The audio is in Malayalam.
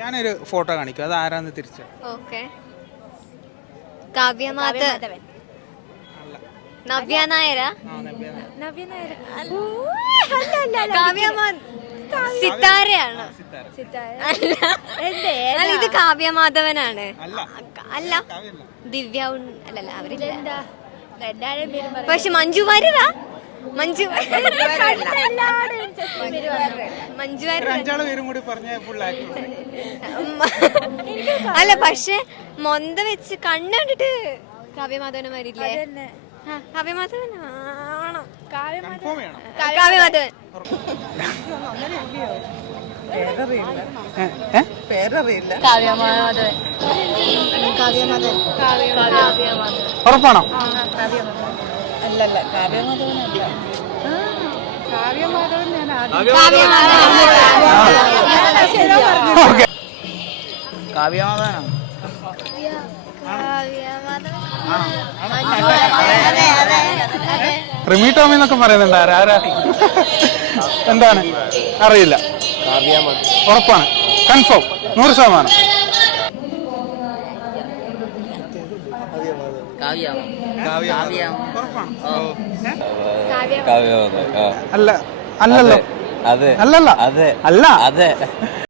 ഞാനൊരു ഫോട്ടോ കാണിക്കും, അത് ആരാന്ന് തിരിച്ചു. ഓക്കെ. കാവ്യമാധവൻ. നവ്യ നായരാ? സിത്താരയാണ്. അല്ല, ഇത് കാവ്യമാധവനാണ്. അല്ല, ദിവ്യ അല്ലല്ല, അവരില്ല. പക്ഷെ മഞ്ജു വാര്യരാ? മഞ്ജു അല്ല, പക്ഷെ മൊന്ത വെച്ച് കണ്ണ് കണ്ടിട്ട് കാവ്യമാധവന്മാരില്ലേ? കാവ്യമാധവനാണോ? കാവ്യമാധവൻ. ഉറപ്പാണോ? അല്ലല്ല, കാവ്യമാധവനല്ല. കാവ്യമാധവനാണ്. റിമി ടോമി എന്നൊക്കെ പറയുന്നുണ്ട്. ആരാ? എന്താണ് അറിയില്ല. ഉറപ്പാണ്? കൺഫേം? 100%? അല്ല, അല്ലല്ലോ. അല്ലല്ല, അല്ല.